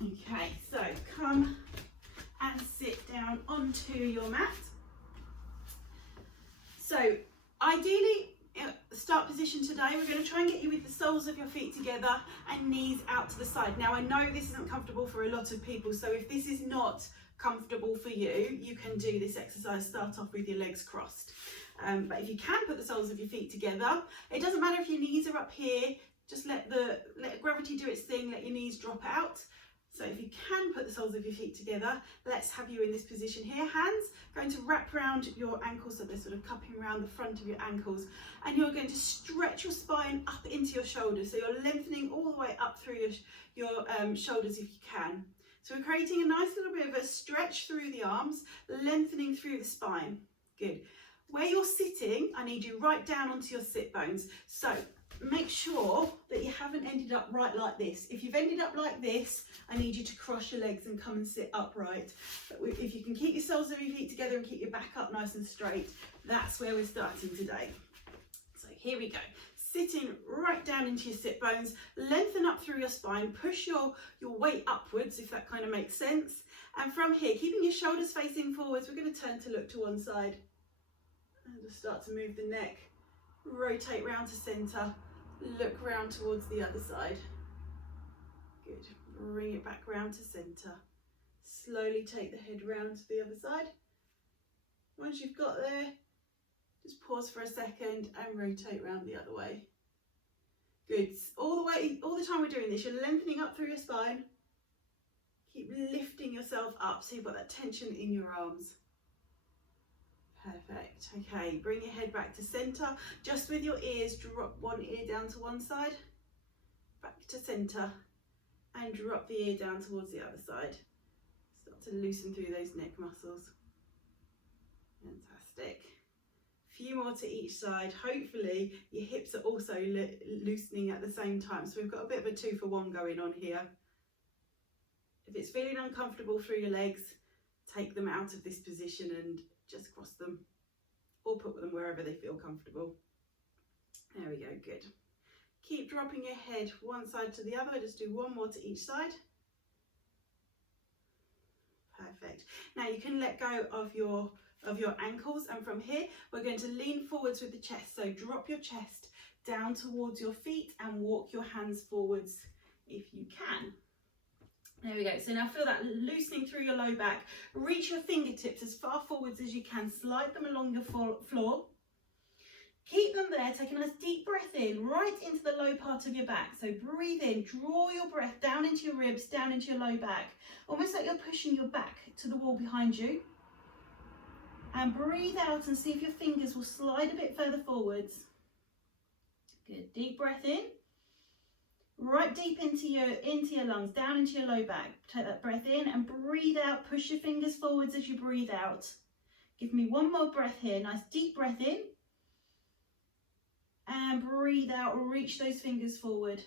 Okay, so come and sit down onto your mat. So ideally, start position today, we're going to try and get you with the soles of your feet together and knees out to the side. Now I know this isn't comfortable for a lot of people, so if this is not comfortable for you, you can do this exercise. Start off with your legs crossed. But if you can put the soles of your feet together, it doesn't matter if your knees are up here, just let gravity do its thing, let your knees drop out. So if you can put the soles of your feet together, let's have you in this position here. Hands going to wrap around your ankles, so they're sort of cupping around the front of your ankles, and you're going to stretch your spine up into your shoulders. So you're lengthening all the way up through your shoulders if you can. So we're creating a nice little bit of a stretch through the arms, lengthening through the spine. Good. Where you're sitting, I need you right down onto your sit bones. So make sure that you haven't ended up right like this. If you've ended up like this, I need you to cross your legs and come and sit upright. But if you can keep your soles of your feet together and keep your back up nice and straight, that's where we're starting today. So here we go. Sitting right down into your sit bones, lengthen up through your spine, push your weight upwards, if that kind of makes sense. And from here, keeping your shoulders facing forwards, we're going to turn to look to one side. And just start to move the neck, rotate round to centre, look round towards the other side. Good. Bring it back round to centre. Slowly take the head round to the other side. Once you've got there, just pause for a second and rotate round the other way. Good. All the time we're doing this, you're lengthening up through your spine. Keep lifting yourself up so you've got that tension in your arms. Perfect. Okay, bring your head back to centre. Just with your ears, drop one ear down to one side, back to centre, and drop the ear down towards the other side. Start to loosen through those neck muscles. Fantastic. A few more to each side. Hopefully your hips are also loosening at the same time. So we've got a bit of a 2-for-1 going on here. If it's feeling uncomfortable through your legs, take them out of this position and just cross them or put them wherever they feel comfortable. There we go, good. Keep dropping your head one side to the other. Just do one more to each side. Perfect. Now you can let go of your ankles, and from here we're going to lean forwards with the chest. So drop your chest down towards your feet and walk your hands forwards if you can. There we go. So now feel that loosening through your low back. Reach your fingertips as far forwards as you can. Slide them along your floor. Keep them there. Take a nice deep breath in, right into the low part of your back. So breathe in, draw your breath down into your ribs, down into your low back. Almost like you're pushing your back to the wall behind you. And breathe out and see if your fingers will slide a bit further forwards. Good. Deep breath in. Right deep into your lungs, down into your low back. Take that breath in and breathe out. Push your fingers forwards as you breathe out. Give me one more breath here. Nice deep breath in. And breathe out. Reach those fingers forward.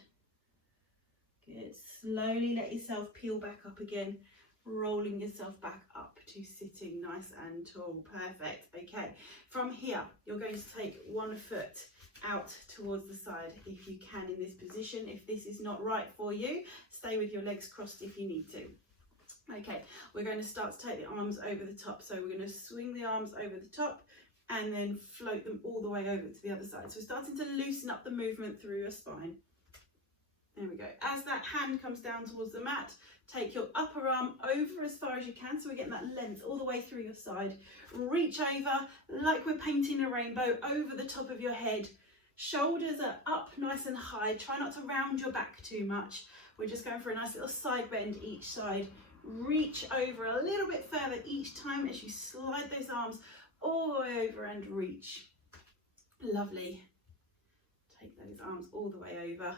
Good. Slowly let yourself peel back up again. Rolling yourself back up to sitting nice and tall. Perfect. Okay. From here, you're going to take one foot out towards the side if you can in this position. If this is not right for you, stay with your legs crossed if you need to. Okay, we're going to start to take the arms over the top. So we're going to swing the arms over the top and then float them all the way over to the other side. So we're starting to loosen up the movement through your spine. There we go. As that hand comes down towards the mat, take your upper arm over as far as you can, so we're getting that length all the way through your side. Reach over, like we're painting a rainbow, over the top of your head. Shoulders are up nice and high. Try not to round your back too much. We're just going for a nice little side bend each side. Reach over a little bit further each time as you slide those arms all the way over and reach. Lovely. Take those arms all the way over.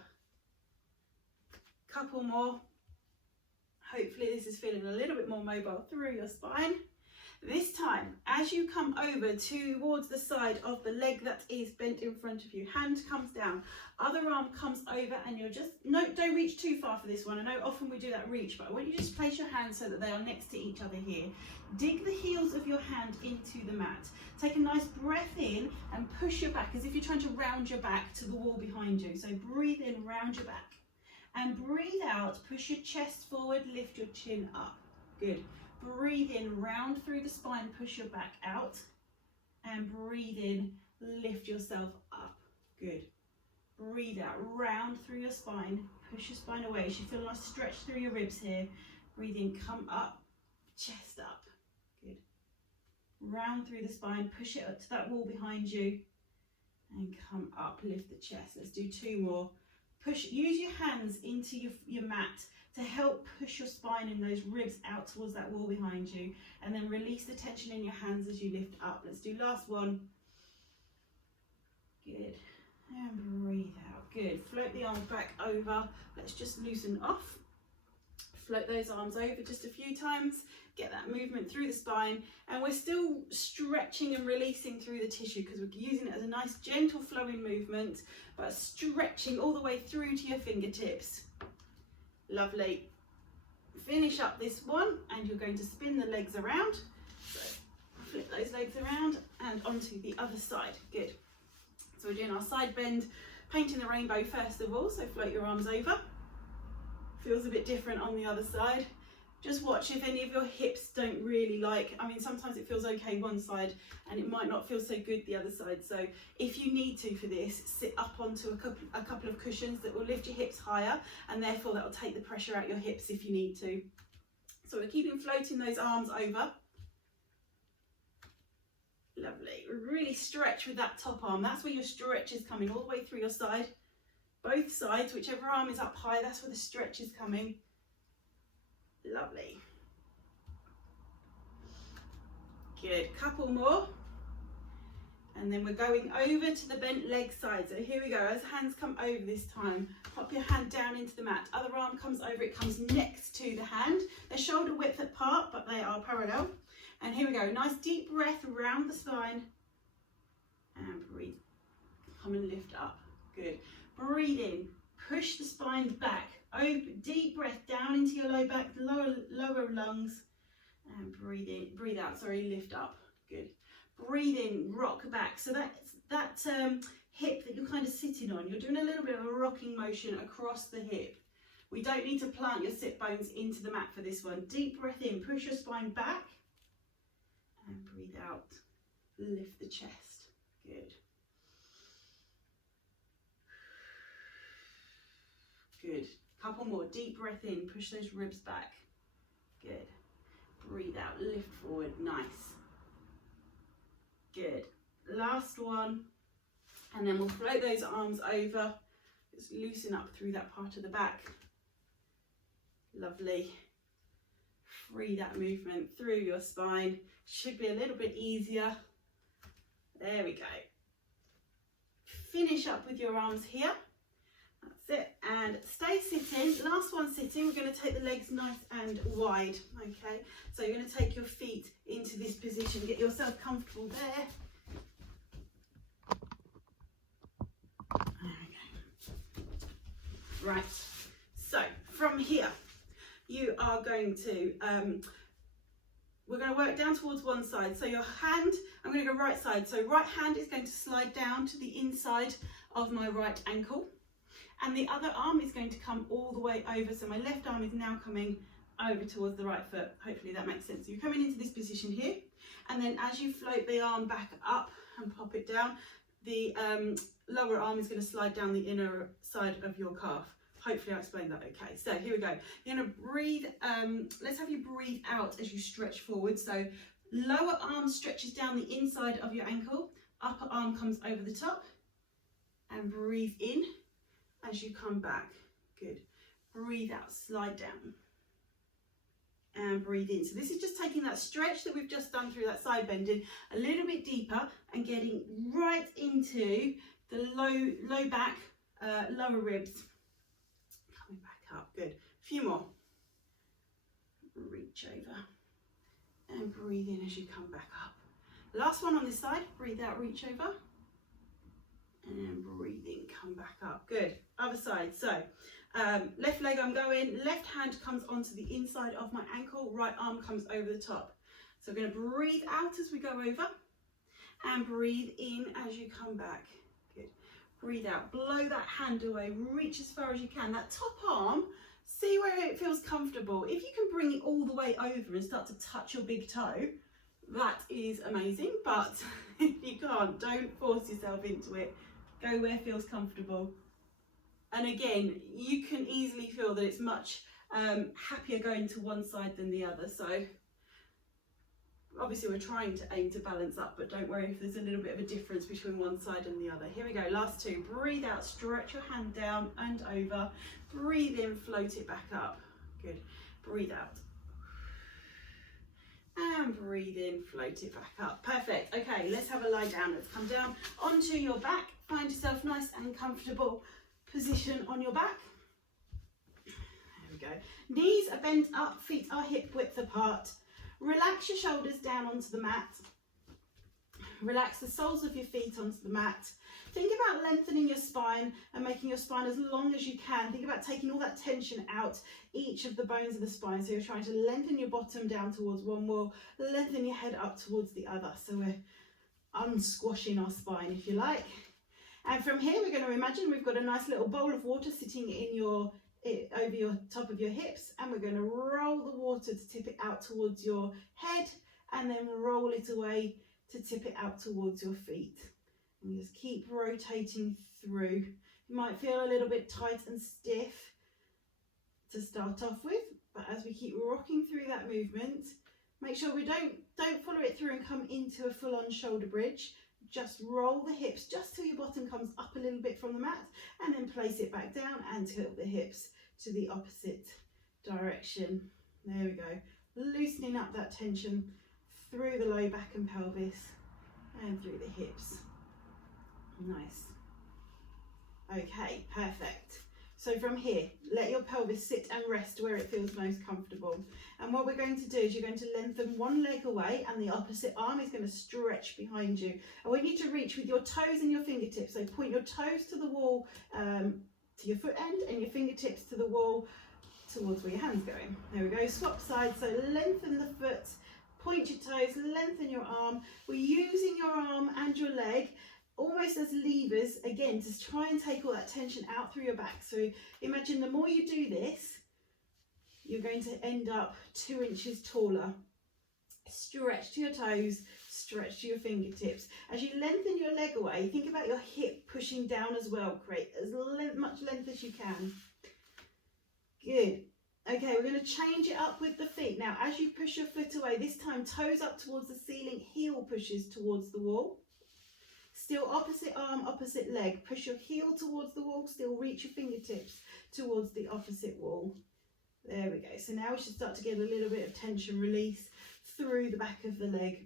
Couple more. Hopefully this is feeling a little bit more mobile through your spine. This time, as you come over towards the side of the leg that is bent in front of you, hand comes down, other arm comes over, and you're just, no, don't reach too far for this one. I know often we do that reach, but I want you to just place your hands so that they are next to each other here. Dig the heels of your hand into the mat. Take a nice breath in and push your back as if you're trying to round your back to the wall behind you. So breathe in, round your back. And breathe out, push your chest forward, lift your chin up. Good. Breathe in, round through the spine, push your back out. And breathe in, lift yourself up. Good. Breathe out, round through your spine, push your spine away. You should feel a nice stretch through your ribs here. Breathe in, come up, chest up. Good. Round through the spine, push it up to that wall behind you. And come up, lift the chest. Let's do 2 more. Push, use your hands into your mat to help push your spine and those ribs out towards that wall behind you. And then release the tension in your hands as you lift up. Let's do last one. Good. And breathe out. Good. Float the arms back over. Let's just loosen off. Float those arms over just a few times. Get that movement through the spine. And we're still stretching and releasing through the tissue because we're using it as a nice gentle flowing movement, but stretching all the way through to your fingertips. Lovely. Finish up this one and you're going to spin the legs around. So flip those legs around and onto the other side. Good. So we're doing our side bend, painting the rainbow first of all. So float your arms over. Feels a bit different on the other side. Just watch if any of your hips don't really like, I mean, sometimes it feels okay one side and it might not feel so good the other side. So if you need to for this, sit up onto a couple of cushions that will lift your hips higher, and therefore that will take the pressure out your hips if you need to. So we're keeping floating those arms over. Lovely. Really stretch with that top arm. That's where your stretch is coming all the way through your side. Both sides, whichever arm is up high, that's where the stretch is coming. Lovely. Good. Couple more. And then we're going over to the bent leg side. So here we go. As hands come over this time, pop your hand down into the mat. Other arm comes over, it comes next to the hand. They're shoulder width apart, but they are parallel. And here we go. Nice deep breath around the spine. And breathe. Come and lift up. Good. Breathe in. Push the spine back. Open, deep breath down into your low back, lower lungs. And breathe in, breathe out, sorry, lift up. Good. Breathe in, rock back. So that's that hip that you're kind of sitting on. You're doing a little bit of a rocking motion across the hip. We don't need to plant your sit bones into the mat for this one. Deep breath in, push your spine back. And breathe out, lift the chest. Good. Good. Couple more. Deep breath in, push those ribs back. Good. Breathe out, lift forward. Nice. Good. Last one. And then we'll float those arms over. Just loosen up through that part of the back. Lovely. Free that movement through your spine. Should be a little bit easier. There we go. Finish up with your arms here. That's it, and stay sitting. Last one sitting. We're going to take the legs nice and wide. Okay, so you're going to take your feet into this position. Get yourself comfortable there. Okay. Right, so from here you are going to we're going to work down towards one side. So your hand, I'm going to go right side. So right hand is going to slide down to the inside of my right ankle. And the other arm is going to come all the way over. So my left arm is now coming over towards the right foot. Hopefully that makes sense. So you're coming into this position here. And then as you float the arm back up and pop it down, the lower arm is going to slide down the inner side of your calf. Hopefully I explained that okay. So here we go. You're going to breathe. Let's have you breathe out as you stretch forward. So lower arm stretches down the inside of your ankle. Upper arm comes over the top. And breathe in as you come back. Good. Breathe out, slide down. And breathe in. So this is just taking that stretch that we've just done through that side bending a little bit deeper and getting right into the low back, lower ribs. Coming back up. Good. A few more. Reach over. And breathe in as you come back up. Last one on this side. Breathe out, reach over. And breathe in, come back up. Good. Other side. So left leg I'm going, left hand comes onto the inside of my ankle, right arm comes over the top. So we're going to breathe out as we go over and breathe in as you come back. Good. breathe out, blow that hand away, reach as far as you can. That top arm, see where it feels comfortable. If you can bring it all the way over and start to touch your big toe, that is amazing, but if you can't, don't force yourself into it. Go where feels comfortable. And again, you can easily feel that it's much happier going to one side than the other. So obviously we're trying to aim to balance up, but don't worry if there's a little bit of a difference between one side and the other. Here we go, last two. Breathe out, stretch your hand down and over. Breathe in, float it back up. Good. Breathe out. And breathe in, float it back up. Perfect. Okay, let's have a lie down. Let's come down onto your back. Find yourself nice and comfortable position on your back. There we go. Knees are bent up, feet are hip width apart. Relax your shoulders down onto the mat. Relax the soles of your feet onto the mat. Think about lengthening your spine and making your spine as long as you can. Think about taking all that tension out each of the bones of the spine. So you're trying to lengthen your bottom down towards one wall, lengthen your head up towards the other. So we're unsquashing our spine, if you like. And from here, we're going to imagine we've got a nice little bowl of water sitting in over your top of your hips, and we're going to roll the water to tip it out towards your head, and then roll it away to tip it out towards your feet. And just keep rotating through. You might feel a little bit tight and stiff to start off with, but as we keep rocking through that movement, make sure we don't follow it through and come into a full-on shoulder bridge. Just roll the hips just till your bottom comes up a little bit from the mat, and then place it back down and tilt the hips to the opposite direction. There we go. Loosening up that tension through the low back and pelvis and through the hips. Nice. Okay, perfect. So from here, let your pelvis sit and rest where it feels most comfortable. And what we're going to do is you're going to lengthen one leg away, and the opposite arm is going to stretch behind you. I want you to reach with your toes and your fingertips. So point your toes to the wall, to your foot end, and your fingertips to the wall towards where your hand's going. There we go, swap sides. So lengthen the foot, point your toes, lengthen your arm. We're using your arm and your leg almost as levers, again, to try and take all that tension out through your back. So imagine the more you do this, you're going to end up 2 inches taller. Stretch to your toes, stretch to your fingertips. As you lengthen your leg away, think about your hip pushing down as well. Create as much length as you can. Good. Okay, we're going to change it up with the feet. Now, as you push your foot away, this time toes up towards the ceiling, heel pushes towards the wall. Still opposite arm, opposite leg. Push your heel towards the wall, still reach your fingertips towards the opposite wall. There we go. So now we should start to get a little bit of tension release through the back of the leg.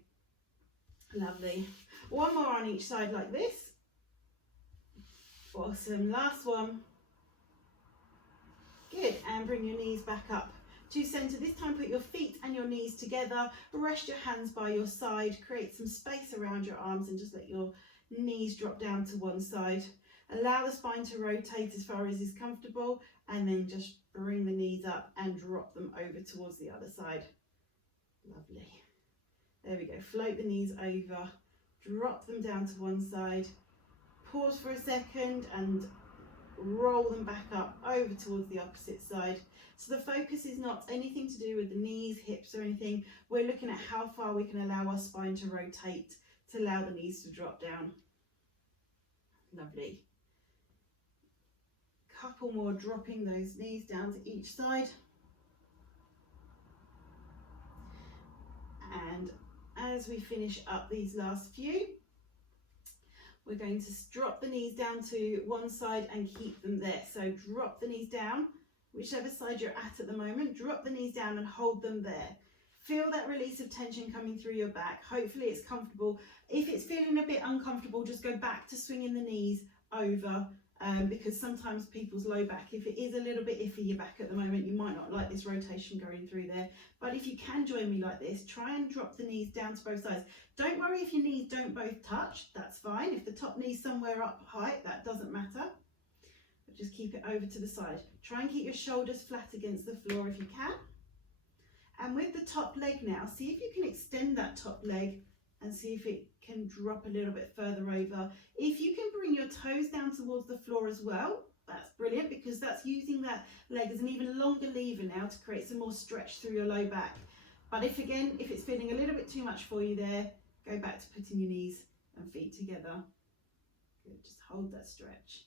Lovely. One more on each side like this. Awesome. Last one. Good. And bring your knees back up to center. This time put your feet and your knees together. Rest your hands by your side. Create some space around your arms and just let your knees drop down to one side. Allow the spine to rotate as far as is comfortable, and then just bring the knees up and drop them over towards the other side. Lovely. There we go. Float the knees over, drop them down to one side, pause for a second and roll them back up over towards the opposite side. So the focus is not anything to do with the knees, hips or anything. We're looking at how far we can allow our spine to rotate to allow the knees to drop down. Lovely. Couple more, dropping those knees down to each side. And as we finish up these last few, we're going to drop the knees down to one side and keep them there. So drop the knees down, whichever side you're at the moment, drop the knees down and hold them there. Feel that release of tension coming through your back. Hopefully it's comfortable. If it's feeling a bit uncomfortable, just go back to swinging the knees over, because sometimes people's low back, if it is a little bit iffy your back at the moment, you might not like this rotation going through there. But if you can join me like this, try and drop the knees down to both sides. Don't worry if your knees don't both touch, that's fine. If the top knee's somewhere up high, that doesn't matter. But just keep it over to the side. Try and keep your shoulders flat against the floor if you can. And with the top leg now, see if you can extend that top leg and see if it can drop a little bit further over. If you can bring your toes down towards the floor as well, that's brilliant, because that's using that leg as an even longer lever now to create some more stretch through your low back. But if it's feeling a little bit too much for you there, go back to putting your knees and feet together. Good, just hold that stretch.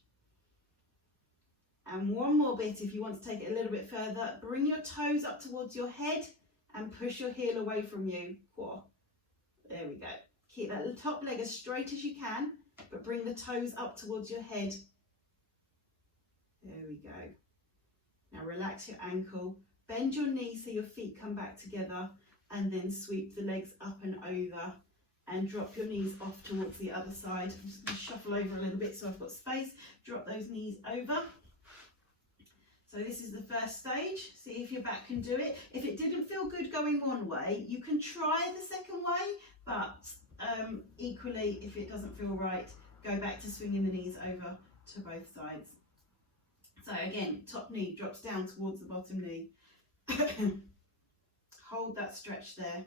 And one more bit, if you want to take it a little bit further, bring your toes up towards your head and push your heel away from you. Whoa. There we go. Keep that top leg as straight as you can, but bring the toes up towards your head. There we go. Now relax your ankle, bend your knees so your feet come back together, and then sweep the legs up and over and drop your knees off towards the other side. I'm just going to shuffle over a little bit so I've got space. Drop those knees over. So this is the first stage. See if your back can do it. If it didn't feel good going one way, you can try the second way, but equally, if it doesn't feel right, go back to swinging the knees over to both sides. So again, top knee drops down towards the bottom knee. Hold that stretch there.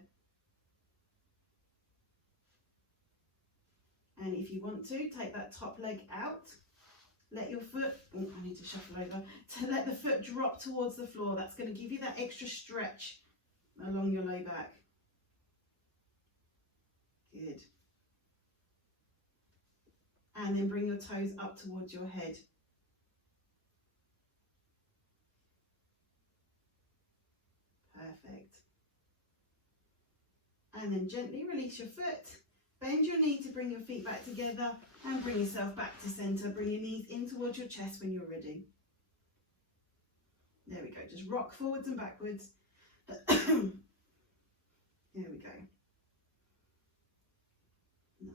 And if you want to, take that top leg out. Let your foot, oh, I need to shuffle over, to let the foot drop towards the floor. That's going to give you that extra stretch along your low back. Good. And then bring your toes up towards your head. Perfect. And then gently release your foot. Bend your knee to bring your feet back together and bring yourself back to centre. Bring your knees in towards your chest when you're ready. There we go. Just rock forwards and backwards. There we go. Nice.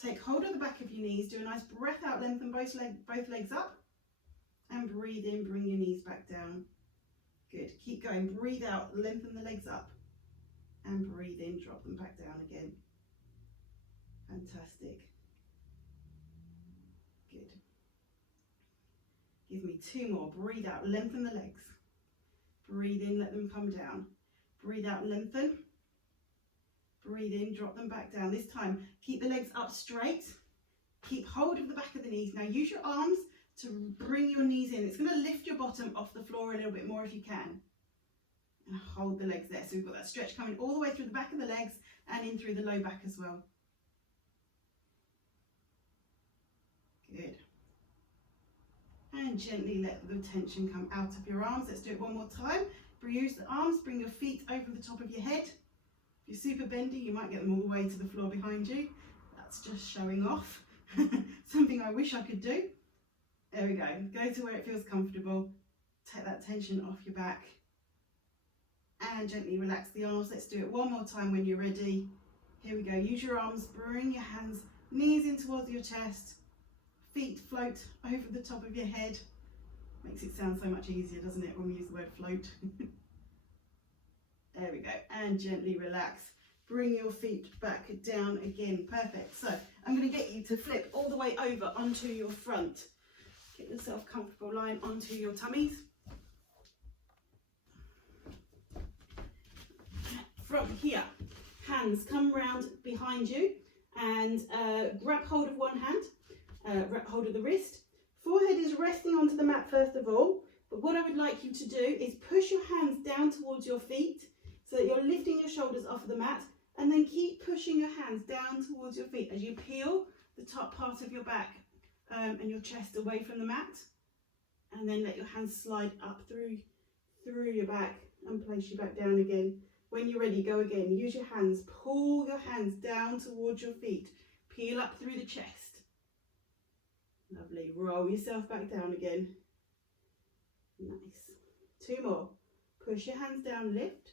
Take hold of the back of your knees. Do a nice breath out. Lengthen both legs up. And breathe in. Bring your knees back down. Good. Keep going. Breathe out. Lengthen the legs up. And breathe in. Drop them back down again. Fantastic. Good. Give me two more. Breathe out, lengthen the legs. Breathe in, let them come down. Breathe out, lengthen. Breathe in, drop them back down. This time, keep the legs up straight. Keep hold of the back of the knees. Now use your arms to bring your knees in. It's going to lift your bottom off the floor a little bit more if you can. And hold the legs there. So we've got that stretch coming all the way through the back of the legs and in through the low back as well. Good. And gently let the tension come out of your arms. Let's do it one more time. Use the arms, bring your feet over the top of your head. If you're super bendy, you might get them all the way to the floor behind you. That's just showing off. Something I wish I could do. There we go. Go to where it feels comfortable. Take that tension off your back. And gently relax the arms. Let's do it one more time when you're ready. Here we go. Use your arms, bring your hands, knees in towards your chest. Feet float over the top of your head. Makes it sound so much easier, doesn't it, when we use the word float? There we go. And gently relax. Bring your feet back down again. Perfect. So I'm going to get you to flip all the way over onto your front. Get yourself comfortable lying onto your tummies. From here, hands come round behind you and grab hold of one hand. Grab hold of the wrist. Forehead is resting onto the mat first of all, but what I would like you to do is push your hands down towards your feet so that you're lifting your shoulders off of the mat, and then keep pushing your hands down towards your feet as you peel the top part of your back and your chest away from the mat, and then let your hands slide up through your back and place you back down again. When you're ready, go again. Use your hands, pull your hands down towards your feet, peel up through the chest. Lovely. Roll yourself back down again. Nice. Two more. Push your hands down, lift.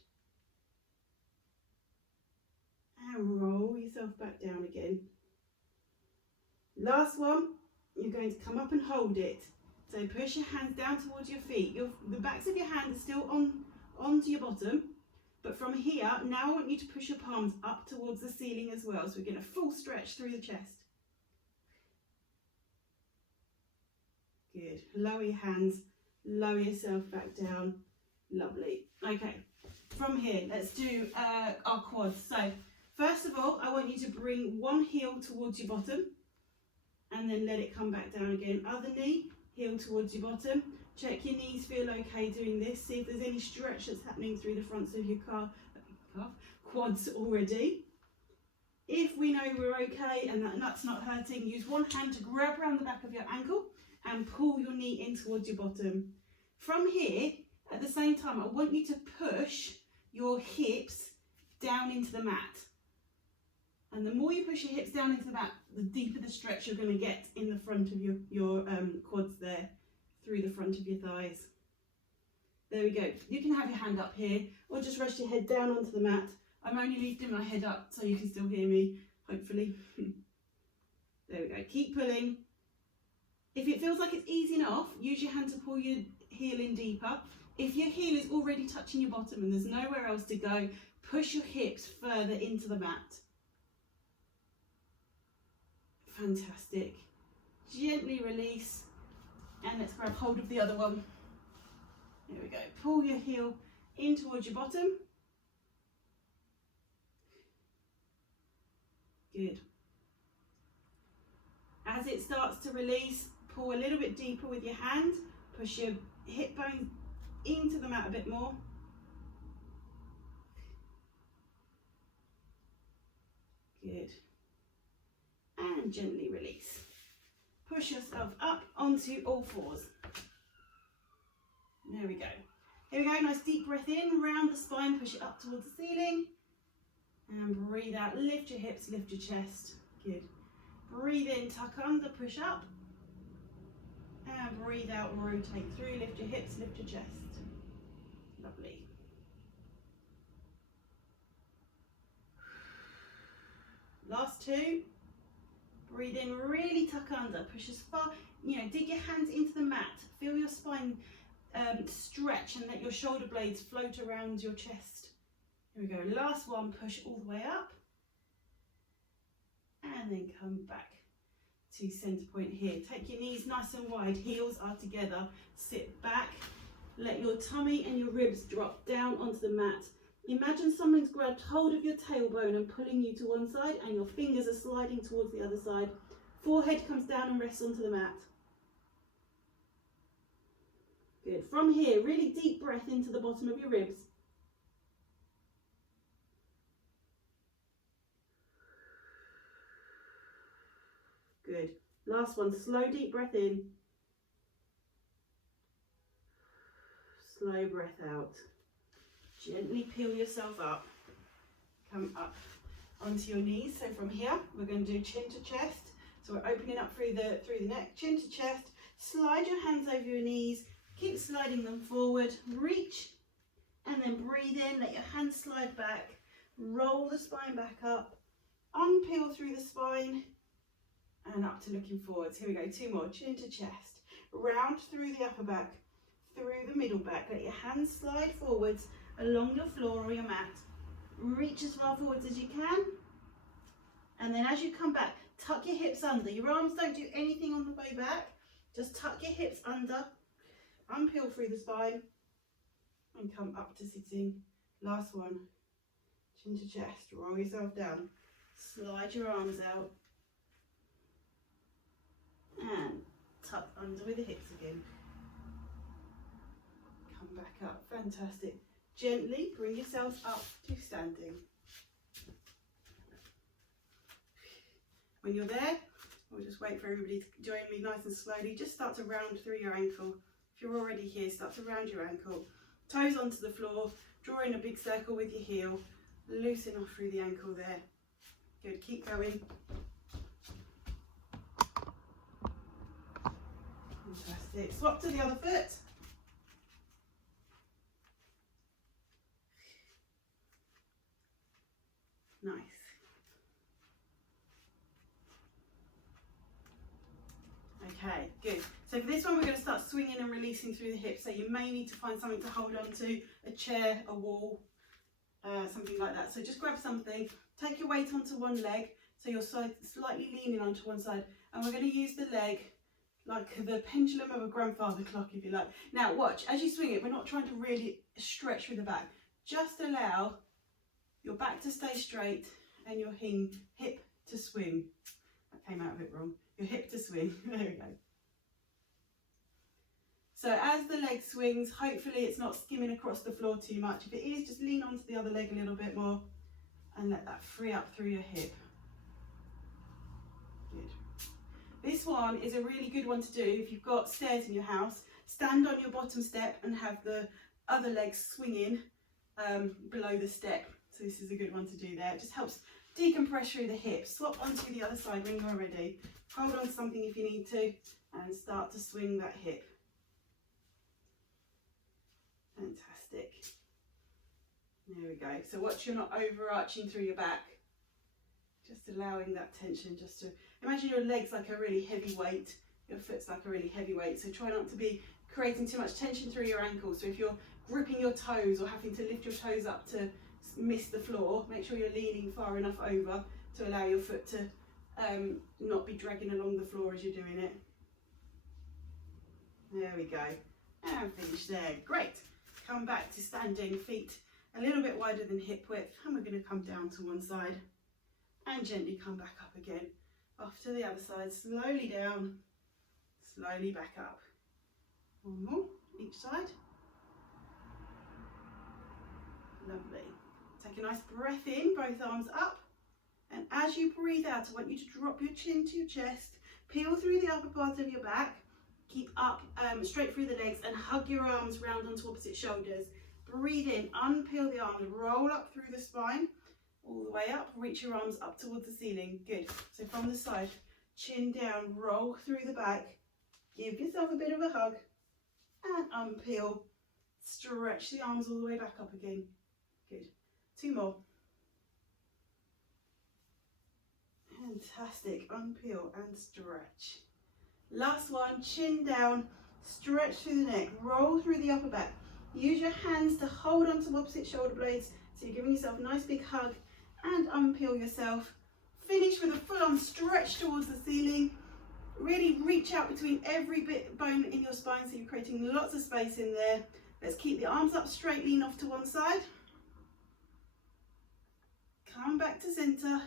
And roll yourself back down again. Last one. You're going to come up and hold it. So push your hands down towards your feet. The backs of your hands are still onto your bottom. But from here, now I want you to push your palms up towards the ceiling as well. So we're getting a full stretch through the chest. Good. Lower your hands, lower yourself back down. Lovely. Okay, from here, let's do our quads. So First of all, I want you to bring one heel towards your bottom and then let it come back down again. Other knee, heel towards your bottom. Check your knees feel okay doing this. See if there's any stretch that's happening through the fronts of your quads already. If we know we're okay and that nut's not hurting, use one hand to grab around the back of your ankle and pull your knee in towards your bottom. From here, at the same time, I want you to push your hips down into the mat. And the more you push your hips down into the mat, the deeper the stretch you're going to get in the front of your quads there, through the front of your thighs. There we go. You can have your hand up here or just rest your head down onto the mat. I'm only lifting my head up so you can still hear me, hopefully. There we go. Keep pulling. If it feels like it's easy enough, use your hand to pull your heel in deeper. If your heel is already touching your bottom and there's nowhere else to go, push your hips further into the mat. Fantastic. Gently release and let's grab hold of the other one. There we go. Pull your heel in towards your bottom. Good. As it starts to release, pull a little bit deeper with your hand. Push your hip bone into the mat a bit more. Good. And gently release. Push yourself up onto all fours. There we go. Here we go, nice deep breath in, round the spine, push it up towards the ceiling. And breathe out, lift your hips, lift your chest. Good. Breathe in, tuck under, push up. And breathe out, rotate through, lift your hips, lift your chest. Lovely. Last two. Breathe in, really tuck under, push as far, dig your hands into the mat, feel your spine stretch and let your shoulder blades float around your chest. Here we go, last one, push all the way up and then come back to center point here. Take your knees nice and wide, heels are together, sit back, let your tummy and your ribs drop down onto the mat. Imagine someone's grabbed hold of your tailbone and pulling you to one side and your fingers are sliding towards the other side. Forehead comes down and rests onto the mat. Good. From here, really deep breath into the bottom of your ribs. Good. Last one, slow deep breath in. Slow breath out. Gently peel yourself up. Come up onto your knees. So from here, we're going to do chin to chest. So we're opening up through the neck, chin to chest. Slide your hands over your knees. Keep sliding them forward. Reach and then breathe in. Let your hands slide back. Roll the spine back up. Unpeel through the spine and up to looking forwards. Here we go. Two more. Chin to chest. Round through the upper back, through the middle back. Let your hands slide forwards along your floor or your mat. Reach as far forwards as you can. And then as you come back, tuck your hips under. Your arms don't do anything on the way back. Just tuck your hips under. Unpeel through the spine. And come up to sitting. Last one. Chin to chest. Roll yourself down. Slide your arms out. And tuck under with the hips again. Come back up. Fantastic. Gently bring yourself up to standing. When you're there, we'll just wait for everybody to join me nice and slowly. Just start to round through your ankle. If you're already here, start to round your ankle. Toes onto the floor, draw in a big circle with your heel. Loosen off through the ankle there. Good, keep going. Fantastic. Swap to the other foot. Nice. Okay, good. So for this one, we're going to start swinging and releasing through the hips. So you may need to find something to hold on to, a chair, a wall, something like that. So just grab something, take your weight onto one leg, so you're slightly leaning onto one side, and we're going to use the leg like the pendulum of a grandfather clock, if you like. Now watch, as you swing it, we're not trying to really stretch with the back. Just allow your back to stay straight and your hip to swing. That came out a bit wrong. Your hip to swing. There we go. So as the leg swings, hopefully it's not skimming across the floor too much. If it is, just lean onto the other leg a little bit more and let that free up through your hip. Good. This one is a really good one to do if you've got stairs in your house. Stand on your bottom step and have the other leg swinging below the step. So this is a good one to do there. It just helps decompress through the hips. Swap onto the other side when you're ready. Hold on to something if you need to and start to swing that hip. Fantastic. There we go. So watch you're not overarching through your back. Just allowing that tension, just to imagine your legs like a really heavy weight, your foot's like a really heavy weight. So try not to be creating too much tension through your ankles. So if you're gripping your toes or having to lift your toes up to miss the floor, make sure you're leaning far enough over to allow your foot to not be dragging along the floor as you're doing it. There we go. And finish there. Great. Come back to standing, feet a little bit wider than hip width, and we're going to come down to one side and gently come back up again. Off to the other side, slowly down, slowly back up. One more, each side. Lovely. Take a nice breath in, both arms up. And as you breathe out, I want you to drop your chin to your chest, peel through the upper part of your back, keep up straight through the legs and hug your arms round onto opposite shoulders. Breathe in, unpeel the arms, roll up through the spine, all the way up, reach your arms up towards the ceiling. Good. So from the side, chin down, roll through the back, give yourself a bit of a hug and unpeel. Stretch the arms all the way back up again. Good. Two more. Fantastic. Unpeel and stretch. Last one, chin down, stretch through the neck, roll through the upper back. Use your hands to hold onto opposite shoulder blades, so you're giving yourself a nice big hug, and unpeel yourself. Finish with a full-on stretch towards the ceiling. Really reach out between every bone in your spine, so you're creating lots of space in there. Let's keep the arms up straight, lean off to one side. Come back to center.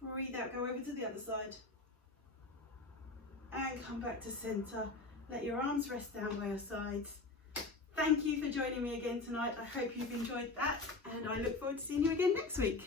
Breathe out, go over to the other side. And come back to center. Let your arms rest down by your sides. Thank you for joining me again tonight. I hope you've enjoyed that, and I look forward to seeing you again next week.